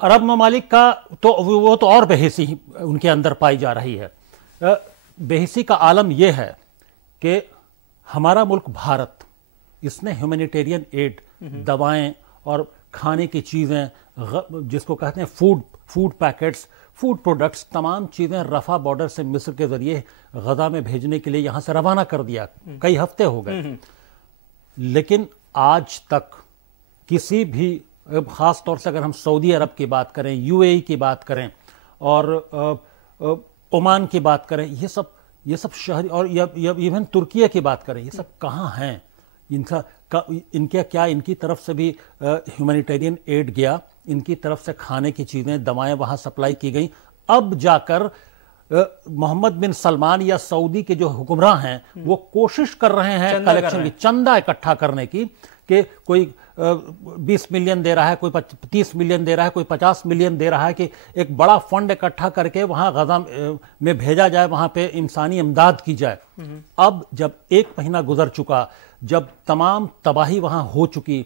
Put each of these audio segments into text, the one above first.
عرب ممالک کا تو وہ تو اور بے-حسی ان کے اندر پائی جا رہی ہے. بے-حسی کا عالم یہ ہے کہ ہمارا ملک بھارت، اس نے ہیومینیٹیرین ایڈ، دوائیں اور کھانے کی چیزیں، جس کو کہتے ہیں فوڈ پیکٹس، فوڈ پروڈکٹس، تمام چیزیں رفح بارڈر سے مصر کے ذریعے غزہ میں بھیجنے کے لیے یہاں سے روانہ کر دیا. کئی ہفتے ہو گئے، لیکن آج تک کسی بھی، خاص طور سے اگر ہم سعودی عرب کی بات کریں، یو اے ای کی بات کریں اور عمان کی بات کریں، یہ سب شہری، اور ایون ترکیہ کی بات کریں، یہ سب کہاں ہیں؟ ان کی طرف سے بھی ہیومینیٹیرین ایڈ گیا، ان کی طرف سے کھانے کی چیزیں، دوائیں وہاں سپلائی کی گئیں. اب جا کر محمد بن سلمان یا سعودی کے جو حکمراں ہیں وہ کوشش کر رہے ہیں کلیکشن کی، چندہ اکٹھا کرنے کی، کہ کوئی 20 ملین دے رہا ہے، کوئی 30 ملین دے رہا ہے، کوئی 50 ملین دے رہا ہے، کہ ایک بڑا فنڈ اکٹھا کر کے وہاں غزہ میں بھیجا جائے، وہاں پہ انسانی امداد کی جائے. اب جب 1 مہینہ گزر چکا، جب تمام تباہی وہاں ہو چکی،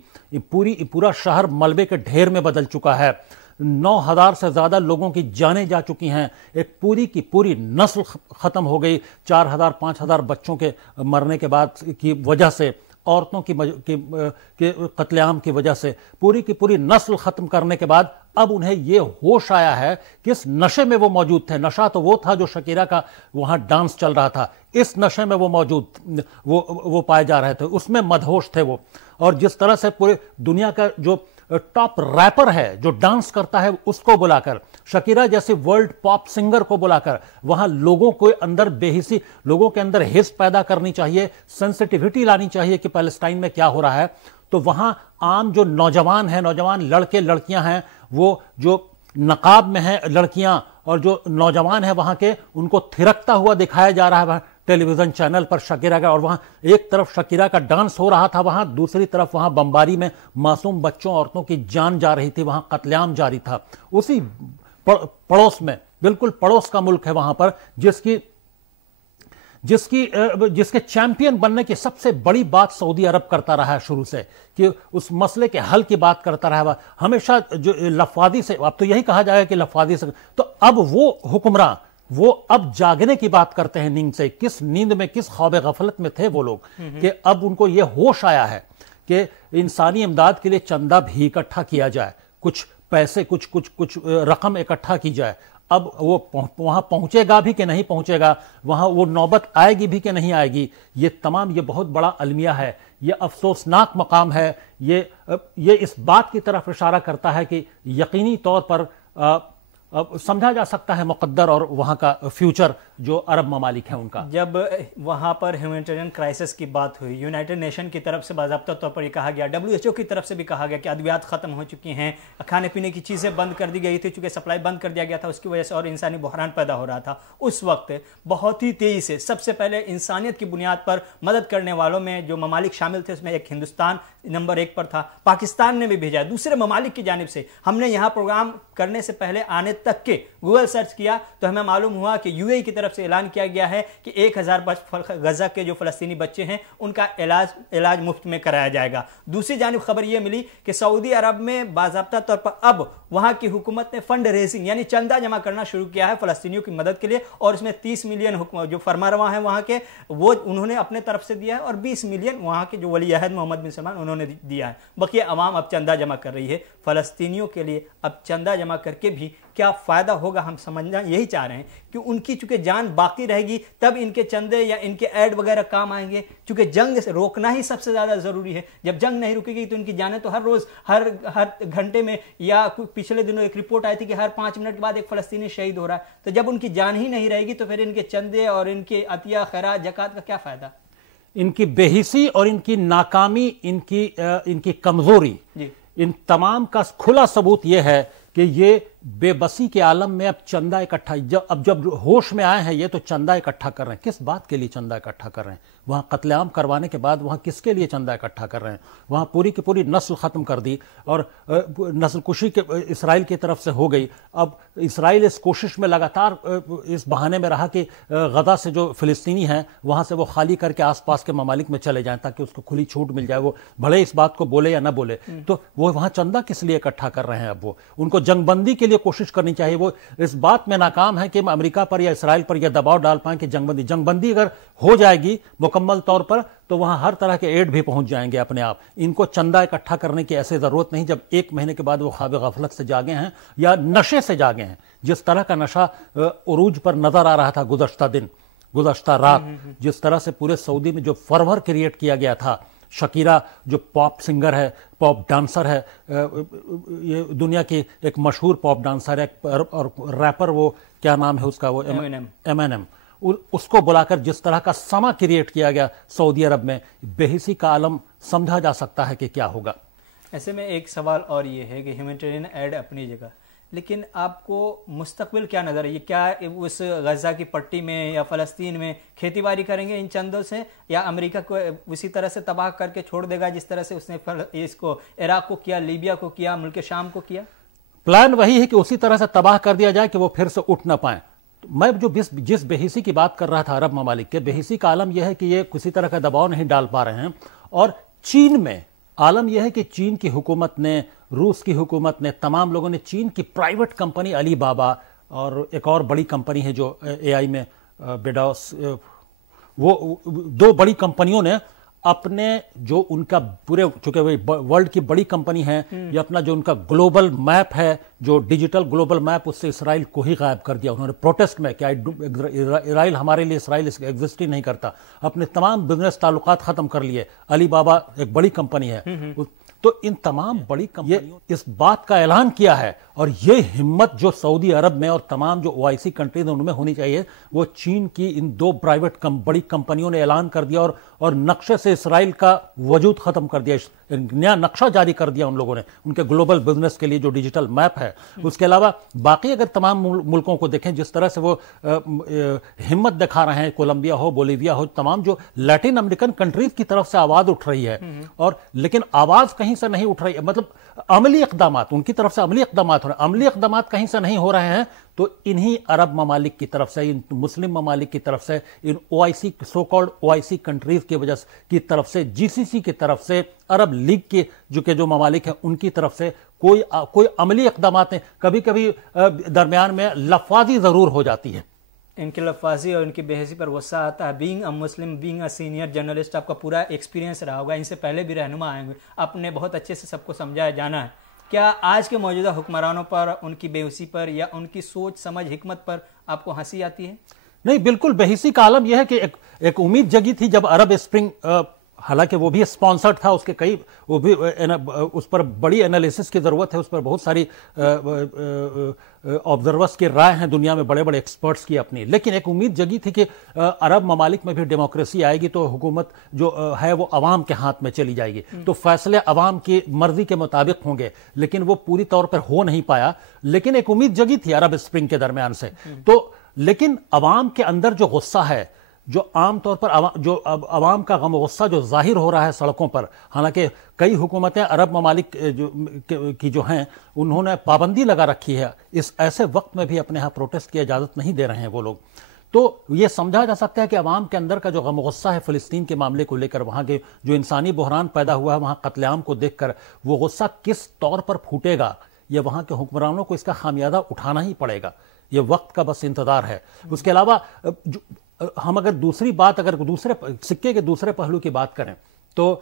پورا شہر ملبے کے ڈھیر میں بدل چکا ہے، 9,000 سے زیادہ لوگوں کی جانیں جا چکی ہیں، ایک پوری کی پوری نسل ختم ہو گئی، 4,000 5,000 بچوں کے مرنے کے بعد کی وجہ سے، عورتوں کی قتل عام کی وجہ سے، پوری کی پوری نسل ختم کرنے کے بعد اب انہیں یہ ہوش آیا ہے کہ اس نشے میں وہ موجود تھے. نشہ تو وہ تھا جو شکیرہ کا وہاں ڈانس چل رہا تھا، اس نشے میں وہ موجود، وہ پائے جا رہے تھے، اس میں مدہوش تھے وہ. اور جس طرح سے پورے دنیا کا جو ٹاپ ریپر ہے، جو ڈانس کرتا ہے، اس کو بلا کر، شکیرہ جیسے ورلڈ پاپ سنگر کو بلا کر، وہاں لوگوں کو اندر بے-حسی، لوگوں کے اندر حس پیدا کرنی چاہیے، سینسٹیوٹی لانی چاہیے کہ پیلسٹائن میں کیا ہو رہا ہے. تو وہاں عام جو نوجوان ہیں، نوجوان لڑکے لڑکیاں ہیں، وہ جو نقاب میں ہیں لڑکیاں اور جو نوجوان ہیں وہاں کے، ان کو تھرکتا ہوا دکھایا جا رہا ہے ٹیلی ویژن چینل پر شکیرہ کا. اور وہاں ایک طرف شکیرہ کا ڈانس ہو رہا تھا، وہاں دوسری طرف وہاں بمباری میں معصوم بچوں عورتوں کی جان جا رہی تھی، وہاں قتل عام جاری تھا. اسی پڑوس میں، بالکل پڑوس کا ملک ہے وہاں پر، جس کے چیمپئن بننے کی سب سے بڑی بات سعودی عرب کرتا رہا ہے شروع سے، کہ اس مسئلے کے حل کی بات کرتا رہا ہے ہمیشہ. جو لفاظی سے، اب تو یہی کہا جائے کہ لفاظی سے، تو اب وہ حکمراں، وہ اب جاگنے کی بات کرتے ہیں نیند سے. کس نیند میں، کس خواب غفلت میں تھے وہ لوگ، کہ اب ان کو یہ ہوش آیا ہے کہ انسانی امداد کے لیے چندہ بھی اکٹھا کیا جائے، کچھ پیسے، کچھ رقم اکٹھا کی جائے. اب وہ وہاں پہنچے گا بھی کہ نہیں پہنچے گا، وہاں وہ نوبت آئے گی بھی کہ نہیں آئے گی، یہ تمام، یہ بہت بڑا المیہ ہے، یہ افسوسناک مقام ہے. یہ اس بات کی طرف اشارہ کرتا ہے کہ یقینی طور پر سمجھا جا سکتا ہے مقدر اور وہاں کا فیوچر جو عرب ممالک ہیں ان کا. جب وہاں پر ہیومینیٹیرین کرائسس کی بات ہوئی، یونائٹڈ نیشن کی طرف سے باضابطہ طور پر یہ کہا گیا، WHO کی طرف سے بھی کہا گیا کہ ادویات ختم ہو چکی ہیں، کھانے پینے کی چیزیں بند کر دی گئی تھی، چونکہ سپلائی بند کر دیا گیا تھا، اس کی وجہ سے اور انسانی بحران پیدا ہو رہا تھا. اس وقت بہت ہی تیزی سے سب سے پہلے انسانیت کی بنیاد پر مدد کرنے والوں میں جو ممالک شامل تھے، اس میں ایک ہندوستان نمبر 1 پر تھا. پاکستان نے بھی بھیجا. دوسرے ممالک کی جانب سے ہم نے یہاں پروگرام کرنے سے پہلے آنے تک کے گوگل سرچ کیا تو ہمیں معلوم ہوا کہ یو اے ای کی طرف سے اعلان کیا گیا ہے کہ 1,000 غزہ کے جو فلسطینی بچے ہیں ان کا علاج مفت میں کرایا جائے گا. دوسری جانب خبر یہ ملی کہ سعودی عرب میں باضابطہ طور پر اب وہاں کی حکومت نے فنڈ ریزنگ یعنی چندہ جمع کرنا شروع کیا ہے فلسطینیوں کی مدد کے لیے، اور اس میں 30 ملین جو فرمانروا ہیں وہاں کے وہ انہوں نے اپنے طرف سے دیا ہے، اور 20 ملین وہاں کے جو ولی عہد محمد بن سلمان انہوں نے دیا ہے. بقیہ عوام اب چندہ جمع کر رہی ہے. فلسطینیوں کے لیے اب چندہ جمع کر کے بھی کیا فائدہ ہوگا، ہم سمجھنا یہی چاہ رہے ہیں کہ ان کی چونکہ جان باقی رہے گی تب ان کے چندے یا ان کے ایڈ وغیرہ کام آئیں گے، چونکہ جنگ سے روکنا ہی سب سے زیادہ ضروری ہے. جب جنگ نہیں رکے گی تو ان کی جانیں تو ہر روز ہر گھنٹے میں، یا پچھلے دنوں ایک رپورٹ آئی تھی کہ ہر 5 منٹ بعد ایک فلسطینی شہید ہو رہا ہے. تو جب ان کی جان ہی نہیں رہے گی تو پھر ان کے چندے اور ان کے عطیہ خیرات زکوٰۃ کا کیا فائدہ؟ ان کی بے حسی اور ان کی ناکامی، ان کی کمزوری، ان تمام کا کھلا ثبوت یہ ہے کہ یہ بے بسی کے عالم میں اب چندہ اکٹھا، جب ہوش میں آئے ہیں یہ تو چندہ اکٹھا کر رہے ہیں. کس بات کے لیے چندہ اکٹھا کر رہے ہیں؟ وہاں قتل عام کروانے کے بعد وہاں کس کے لیے چندہ اکٹھا کر رہے ہیں؟ وہاں پوری کی پوری نسل ختم کر دی اور نسل کشی کے اسرائیل کی طرف سے ہو گئی. اب اسرائیل اس کوشش میں لگاتار اس بہانے میں رہا کہ غزہ سے جو فلسطینی ہیں وہاں سے وہ خالی کر کے آس پاس کے ممالک میں چلے جائیں تاکہ اس کو کھلی چھوٹ مل جائے. وہ بھلے اس بات کو بولے یا نہ بولے، تو وہ وہاں چندہ کس لیے اکٹھا کر رہے ہیں؟ اب وہ ان کو جنگ بندی کے لیے کوشش کرنی چاہیے. وہ اس بات میں ناکام ہے کہ امریکہ پر یا اسرائیل پر یہ دباؤ ڈال پائیں کہ جنگ بندی اگر ہو جائے گی مکمل طور پر تو وہاں ہر طرح کے ایڈ بھی پہنچ جائیں گے اپنے آپ. ان کو چندہ اکٹھا کرنے کی ایسے ضرورت نہیں جب 1 مہینے کے بعد وہ خواب غفلت سے جاگے ہیں یا نشے سے جاگے ہیں. جس طرح کا نشہ عروج پر نظر آ رہا تھا گزشتہ رات، جس طرح سے پورے سعودی میں جو فرور کریٹ کیا گیا تھا. شکیرہ جو پاپ سنگر ہے، پاپ ڈانسر ہے، یہ دنیا کی ایک مشہور پاپ ڈانسر ہے اور ریپر، وہ کیا نام ہے اس کا، وہ M&M، اس کو بلا کر جس طرح کا سما کریٹ کیا گیا سعودی عرب میں، بے حسی کا عالم سمجھا جا سکتا ہے کہ کیا ہوگا. ایسے میں ایک سوال اور یہ ہے کہ ہیومینیٹیرین ایڈ اپنی جگہ، لیکن آپ کو مستقبل کیا نظر ہے؟ یہ کیا اس غزہ کی پٹی میں یا فلسطین میں کھیتی باڑی کریں گے ان چندوں سے، یا امریکہ کو اسی طرح سے تباہ کر کے چھوڑ دے گا جس طرح سے اس نے اس کو عراق کو کیا، لیبیا کو کیا، ملک شام کو کیا؟ پلان وہی ہے کہ اسی طرح سے تباہ کر دیا جائے کہ وہ پھر سے اٹھ نہ پائیں. میں جس بے حسی کی بات کر رہا تھا عرب ممالک کے، بے حسی کا عالم یہ ہے کہ یہ کسی طرح کا دباؤ نہیں ڈال پا رہے ہیں. اور چین میں عالم یہ ہے کہ چین کی حکومت نے، روس کی حکومت نے، تمام لوگوں نے چین کی پرائیویٹ کمپنی علی بابا اور ایک اور بڑی کمپنی ہے جو AI میں بیڈاس، وہ 2 بڑی کمپنیوں نے اپنے جو ان کا پورے، چونکہ وہ ورلڈ کی بڑی کمپنی ہے، یہ اپنا جو ان کا گلوبل میپ ہے، جو ڈیجیٹل گلوبل میپ، اس سے اسرائیل کو ہی غائب کر دیا. انہوں نے پروٹیسٹ میں کہ اسرائیل ہمارے لیے، اسرائیل ایگزسٹ ہی نہیں کرتا، اپنے تمام بزنس تعلقات ختم کر لیے. علی بابا ایک بڑی کمپنی ہے، تو ان تمام بڑی کمپنیوں اس بات کا اعلان کیا ہے. اور یہ ہمت جو سعودی عرب میں اور تمام جو OIC کنٹریز ہیں ان میں ہونی چاہیے، وہ چین کی ان 2 پرائیویٹ بڑی کمپنیوں نے اعلان کر دیا اور نقشے سے اسرائیل کا وجود ختم کر دیا. نیا نقشہ جاری کر دیا ان لوگوں نے ان کے گلوبل بزنس کے لیے جو ڈیجیٹل میپ ہے. اس کے علاوہ باقی اگر تمام ملکوں کو دیکھیں جس طرح سے وہ ہمت دکھا رہے ہیں، کولمبیا ہو، بولیویا ہو، تمام جو لیٹن امریکن کنٹریز کی طرف سے آواز اٹھ رہی ہے، اور لیکن آواز کہیں سے نہیں اٹھ رہی ہے، مطلب عملی اقدامات ان کی طرف سے، عملی اقدامات ہو رہے ہیں، عملی اقدامات کہیں سے نہیں ہو رہے ہیں. تو انہی عرب ممالک کی طرف سے، ان مسلم ممالک کی طرف سے، ان OIC so called OIC countries کی وجہ کی طرف سے، GCC کی طرف سے، عرب لیگ کے جو ممالک ہیں ان کی طرف سے کوئی عملی اقدامات نہیں. کبھی کبھی درمیان میں لفاظی ضرور ہو جاتی ہے. ان کی لفاظی اور ان کی بے حسی پر غصہ آتا ہے. Being a Muslim, being a senior journalist, آپ کا پورا ایکسپیرینس رہا ہوگا، ان سے پہلے بھی رہنما آئے ہوئے، آپ نے بہت اچھے سے سب کو سمجھایا جانا ہے. کیا آج کے موجودہ حکمرانوں پر، ان کی بے حسی پر یا ان کی سوچ سمجھ حکمت پر آپ کو ہنسی آتی ہے؟ نہیں، بالکل بے حسی کا عالم یہ ہے کہ ایک امید جگی تھی جب عرب اسپرنگ، حالانکہ وہ بھی اسپانسرڈ تھا، اس کے کئی، وہ بھی اس پر بڑی انالیسس کی ضرورت ہے، اس پر بہت ساری آبزرورس کی رائے ہیں دنیا میں، بڑے بڑے ایکسپرٹس کی اپنی. لیکن ایک امید جگی تھی کہ عرب ممالک میں بھی ڈیموکریسی آئے گی تو حکومت جو ہے وہ عوام کے ہاتھ میں چلی جائے گی، تو فیصلے عوام کی مرضی کے مطابق ہوں گے. لیکن وہ پوری طور پر ہو نہیں پایا، لیکن ایک امید جگی تھی عرب اسپرنگ کے درمیان سے. تو لیکن عوام کے اندر جو غصہ ہے، جو عام طور پر عوام کا غم و غصہ جو ظاہر ہو رہا ہے سڑکوں پر، حالانکہ کئی حکومتیں عرب ممالک کی جو ہیں انہوں نے پابندی لگا رکھی ہے، اس ایسے وقت میں بھی اپنے ہاں پروٹیسٹ کی اجازت نہیں دے رہے ہیں وہ لوگ. تو یہ سمجھا جا سکتا ہے کہ عوام کے اندر کا جو غم و غصہ ہے فلسطین کے معاملے کو لے کر، وہاں کے جو انسانی بحران پیدا ہوا ہے، وہاں قتل عام کو دیکھ کر، وہ غصہ کس طور پر پھوٹے گا، یہ وہاں کے حکمرانوں کو اس کا خامیازہ اٹھانا ہی پڑے گا. یہ وقت کا بس انتظار ہے. اس کے علاوہ ہم اگر دوسرے سکے کے دوسرے پہلو کی بات کریں تو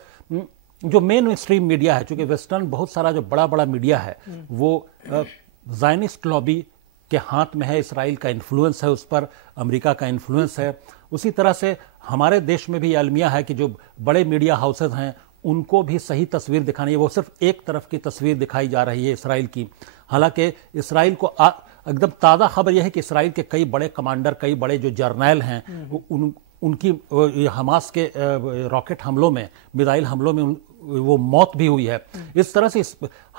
جو مین اسٹریم میڈیا ہے، چونکہ ویسٹرن بہت سارا جو بڑا میڈیا ہے وہ زائنسٹ لابی کے ہاتھ میں ہے، اسرائیل کا انفلوئنس ہے اس پر، امریکہ کا انفلوئنس ہے. اسی طرح سے ہمارے دیش میں بھی یہ المیہ ہے کہ جو بڑے میڈیا ہاؤسز ہیں ان کو بھی صحیح تصویر دکھانی ہے، وہ صرف ایک طرف کی تصویر دکھائی جا رہی ہے اسرائیل کی. حالانکہ اسرائیل کو ایک دم تازہ خبر یہ ہے کہ اسرائیل کے کئی بڑے کمانڈر، کئی بڑے جو جرنیل ہیں، ان کی حماس کے راکٹ حملوں میں، میزائل حملوں میں وہ موت بھی ہوئی ہے. اس طرح سے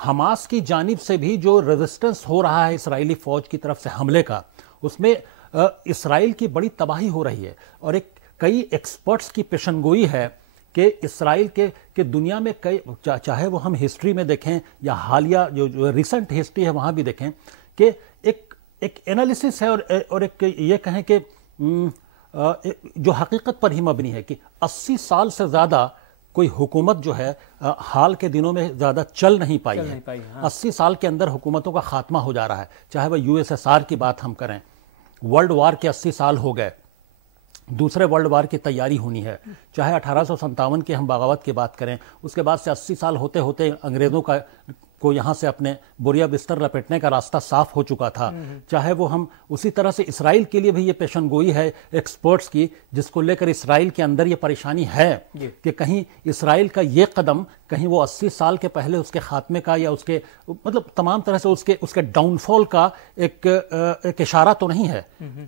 حماس کی جانب سے بھی جو ریزسٹنس ہو رہا ہے اسرائیلی فوج کی طرف سے حملے کا، اس میں اسرائیل کی بڑی تباہی ہو رہی ہے. اور کئی ایکسپرٹس کی پیشن گوئی ہے کہ اسرائیل کے دنیا میں چاہے وہ ہم ہسٹری میں دیکھیں یا حالیہ جو ریسنٹ ہسٹری ہے وہاں بھی دیکھیں، کہ ایک انالیسس ہے اور ایک یہ کہیں کہ جو حقیقت پر ہی مبنی ہے کہ 80 سال سے زیادہ کوئی حکومت جو ہے حال کے دنوں میں زیادہ چل نہیں پائی ہے. 80 سال کے اندر حکومتوں کا خاتمہ ہو جا رہا ہے. چاہے وہ USSR کی بات ہم کریں، ورلڈ وار کے 80 سال ہو گئے، دوسرے ورلڈ وار کی تیاری ہونی ہے. چاہے 1857 کی ہم بغاوت کی بات کریں، اس کے بعد سے 80 سال ہوتے ہوتے انگریزوں کو یہاں سے اپنے بوریا بستر لپیٹنے کا راستہ صاف ہو چکا تھا. چاہے وہ ہم اسی طرح سے اسرائیل کے لیے بھی یہ پیشن گوئی ہے ایکسپرٹس کی، جس کو لے کر اسرائیل کے اندر یہ پریشانی ہے کہ کہیں اسرائیل کا یہ قدم کہیں وہ 80 سال کے پہلے اس کے خاتمے کا یا اس کے مطلب تمام طرح سے اس کے ڈاؤن فال کا ایک اشارہ تو نہیں ہے.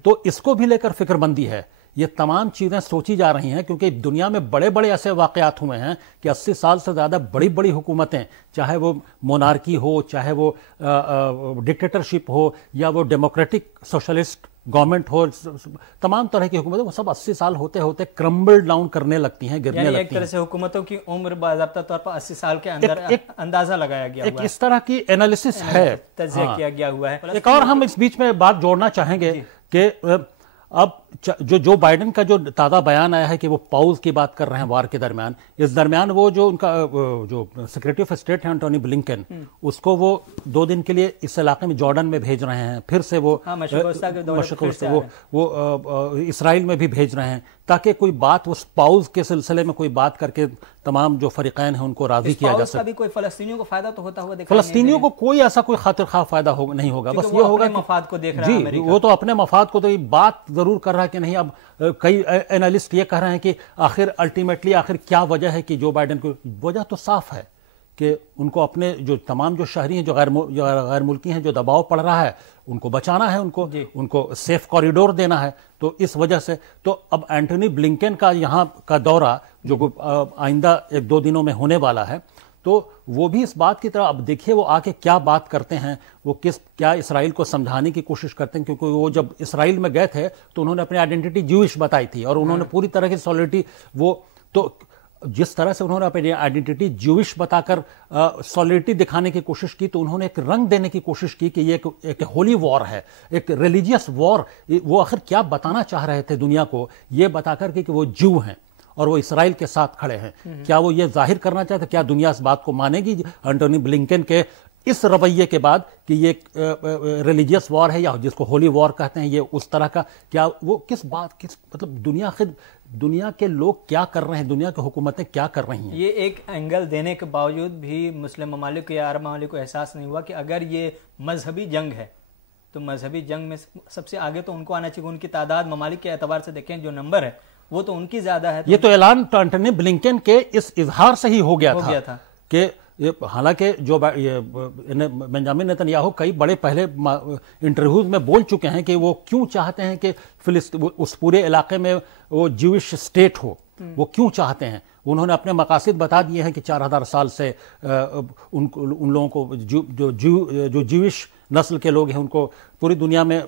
تو اس کو بھی لے کر فکر مندی ہے. یہ تمام چیزیں سوچی جا رہی ہیں کیونکہ دنیا میں بڑے بڑے ایسے واقعات ہوئے ہیں کہ 80 سال سے زیادہ بڑی بڑی حکومتیں، چاہے وہ مونارکی ہو، چاہے وہ ڈکٹیٹرشپ ہو، یا وہ ڈیموکریٹک سوشلسٹ گورنمنٹ ہو، تمام طرح کی حکومتیں وہ سب 80 سال ہوتے ہوتے کرمبل ڈاؤن کرنے لگتی ہیں، گرنے لگتی ہیں. ایک طرح سے حکومتوں کی عمر باضابطہ طور پر 80 سال کے اندر اندازہ لگایا گیا ہوا ہے. اس طرح کی انالیسس ہے، تجزیہ کیا گیا ہوا ہے. ایک اور ہم اس بیچ میں بات جوڑنا چاہیں گے کہ اب جو بائیڈن کا جو تازہ بیان آیا ہے کہ وہ پاؤز کی بات کر رہے ہیں وار کے درمیان، اس درمیان وہ جو ان کا جو سیکریٹری آف اسٹیٹ ہے انٹونی بلنکن، اس کو وہ 2 دن کے لیے اس علاقے میں جارڈن میں بھیج رہے ہیں، پھر سے وہ اسرائیل میں بھی بھیج رہے ہیں تاکہ کوئی بات اس پاؤز کے سلسلے میں کوئی بات کر کے تمام جو فریقین ہیں ان کو راضی کیا جا سکے. کوئی فلسطینیوں کو فائدہ تو ہوتا ہوا فلسطینیوں کو کوئی ایسا کوئی خاطر خواہ فائدہ نہیں ہوگا، بس یہ ہوگا مفاد کو دیکھ رہا ہے. جی وہ تو اپنے مفاد کو تو یہ بات ضرور کر رہا ہے کہ نہیں. اب کئی اینالسٹ یہ کہہ رہے ہیں کہ آخر الٹیمیٹلی آخر کیا وجہ ہے کہ جو بائیڈن کو، وجہ تو صاف ہے کہ ان کو اپنے جو تمام جو شہری ہیں جو غیر ملکی ہیں جو دباؤ پڑ رہا ہے ان کو بچانا ہے، ان کو سیف کوریڈور دینا ہے. تو اس وجہ سے تو اب اینٹونی بلنکن کا یہاں کا دورہ جو آئندہ 1-2 دنوں میں ہونے والا ہے، تو وہ بھی اس بات کی طرح اب دیکھیے وہ آ کے کیا بات کرتے ہیں، وہ کیا اسرائیل کو سمجھانے کی کوشش کرتے ہیں. کیونکہ وہ جب اسرائیل میں گئے تھے تو انہوں نے اپنی آئیڈینٹی جوئش بتائی تھی اور انہوں نے پوری طرح کی سولیڈریٹی، وہ تو جس طرح سے انہوں نے اپنی آئیڈینٹی جوئش بتا کر سولیڈریٹی دکھانے کی کوشش کی، تو انہوں نے ایک رنگ دینے کی کوشش کی کہ یہ ایک ہولی وار ہے، ایک ریلیجیس وار. وہ آخر کیا بتانا چاہ رہے تھے دنیا کو، یہ بتا کر کہ وہ جو ہیں اور وہ اسرائیل کے ساتھ کھڑے ہیں. کیا وہ یہ ظاہر کرنا چاہتے، کیا دنیا اس بات کو مانے گی انٹونی بلنکن کے اس رویے کے بعد کہ یہ ریلیجیس وار ہے یا جس کو ہولی وار کہتے ہیں، یہ اس طرح کا، کیا وہ کس مطلب دنیا کے لوگ کیا کر رہے ہیں، دنیا کی حکومتیں کیا کر رہی ہیں. یہ ایک اینگل دینے کے باوجود بھی مسلم ممالک یا عرب ممالک کو احساس نہیں ہوا کہ اگر یہ مذہبی جنگ ہے تو مذہبی جنگ میں سب سے آگے تو ان کو آنا چاہیے. ان کی تعداد ممالک کے اعتبار سے دیکھیں جو نمبر ہے وہ تو ان کی زیادہ ہے. یہ تو اعلان انٹونی بلنکن کے اس اظہار سے ہی ہو گیا تھا کہ حالانکہ جو بنجامن نیتن یاہو کئی بڑے پہلے انٹرویوز میں بول چکے ہیں کہ وہ کیوں چاہتے ہیں کہ اس پورے علاقے میں وہ جوش اسٹیٹ ہو، وہ کیوں چاہتے ہیں. انہوں نے اپنے مقاصد بتا دیے ہیں کہ 4000 سال سے ان لوگوں کو جو جوش نسل کے لوگ ہیں ان کو پوری دنیا میں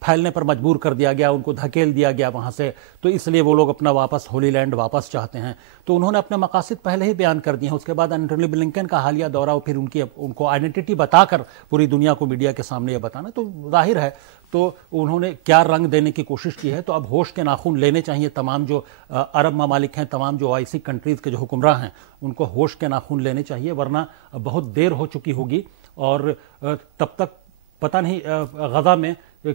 پھیلنے پر مجبور کر دیا گیا، ان کو دھکیل دیا گیا وہاں سے، تو اس لیے وہ لوگ اپنا واپس ہولی لینڈ واپس چاہتے ہیں. تو انہوں نے اپنے مقاصد پہلے ہی بیان کر دیے ہیں. اس کے بعد انٹونی بلنکن کا حالیہ دورہ، پھر ان کو آئیڈینٹی بتا کر پوری دنیا کو میڈیا کے سامنے یہ بتانا، تو ظاہر ہے تو انہوں نے کیا رنگ دینے کی کوشش کی ہے. تو اب ہوش کے ناخن لینے چاہیے تمام جو عرب ممالک ہیں، تمام جو OIC کنٹریز کے جو حکمراں ہیں، ان کو ہوش کے ناخن لینے چاہیے، ورنہ بہت دیر ہو چکی ہوگی اور تب تک پتہ نہیں غزہ میں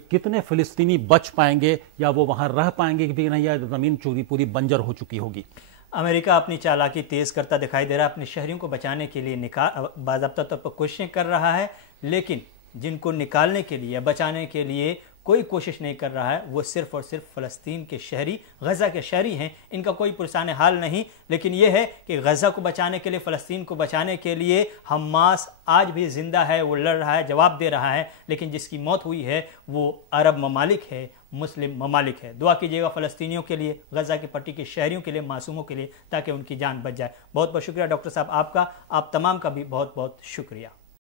کتنے فلسطینی بچ پائیں گے یا وہ وہاں رہ پائیں گے کہ بھی نہیں، یا زمین چوری پوری بنجر ہو چکی ہوگی. امریکہ اپنی چالاکی تیز کرتا دکھائی دے رہا ہے، اپنے شہریوں کو بچانے کے لیے باضابطہ طور پر کوششیں کر رہا ہے، لیکن جن کو نکالنے کے لیے بچانے کے لیے کوئی کوشش نہیں کر رہا ہے. وہ صرف اور صرف فلسطین کے شہری، غزہ کے شہری ہیں. ان کا کوئی پرسان حال نہیں. لیکن یہ ہے کہ غزہ کو بچانے کے لیے، فلسطین کو بچانے کے لیے حماس آج بھی زندہ ہے، وہ لڑ رہا ہے، جواب دے رہا ہے. لیکن جس کی موت ہوئی ہے وہ عرب ممالک ہے، مسلم ممالک ہے. دعا کیجیے گا فلسطینیوں کے لیے، غزہ کی پٹی کے شہریوں کے لیے، معصوموں کے لیے، تاکہ ان کی جان بچ جائے. بہت بہت شکریہ ڈاکٹر صاحب آپ کا. آپ تمام کا بھی بہت بہت شکریہ.